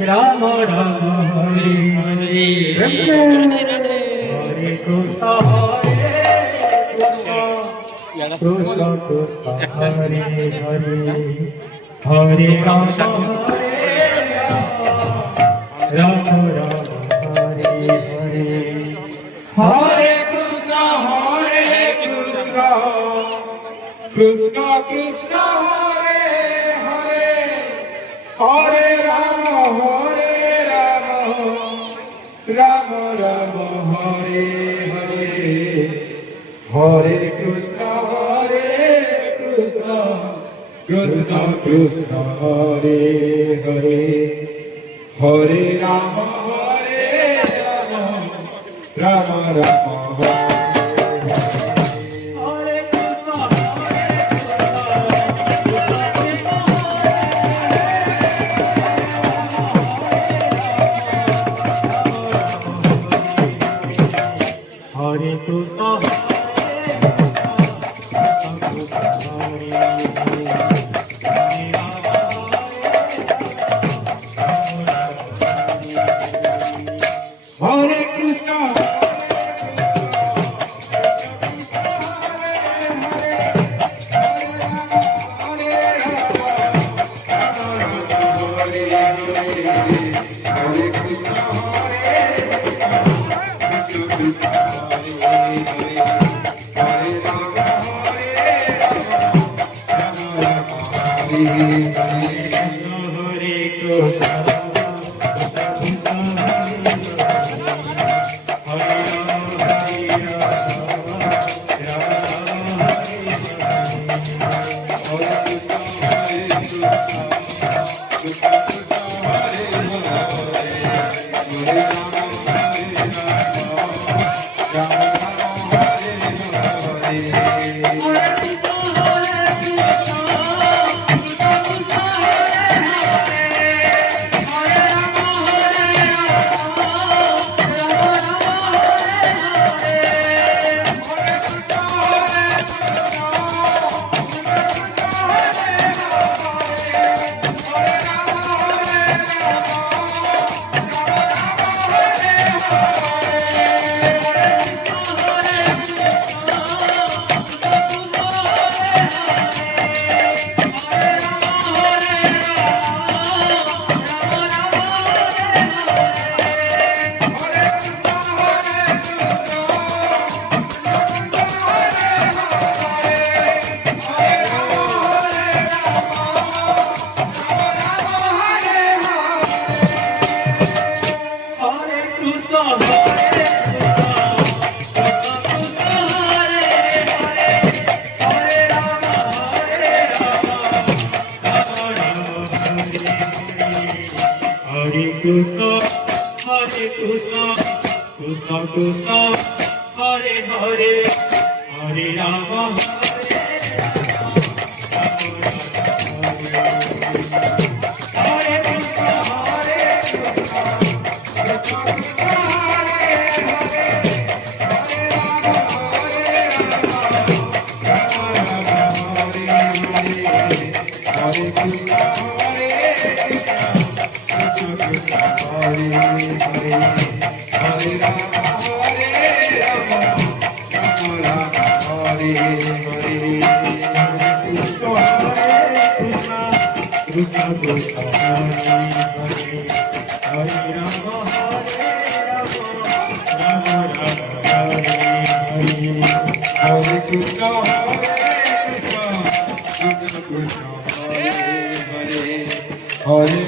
Ram Ram Hare Hare Hare Krishna Krishna Krishna Hare Hare Hare Ram Ram Ram Hare Hare Hare Krishna Krishna Krishna Hare Hare Hare Ram Ram Ram Hare Hare Hare Krishna Krishna Krishna Hare Hare Hare Ram Ram Ram Hare Hare Krishna Hare Krishna Hare Krishna, Krishna Krishna, Hare Hare, Hare Rama, Hare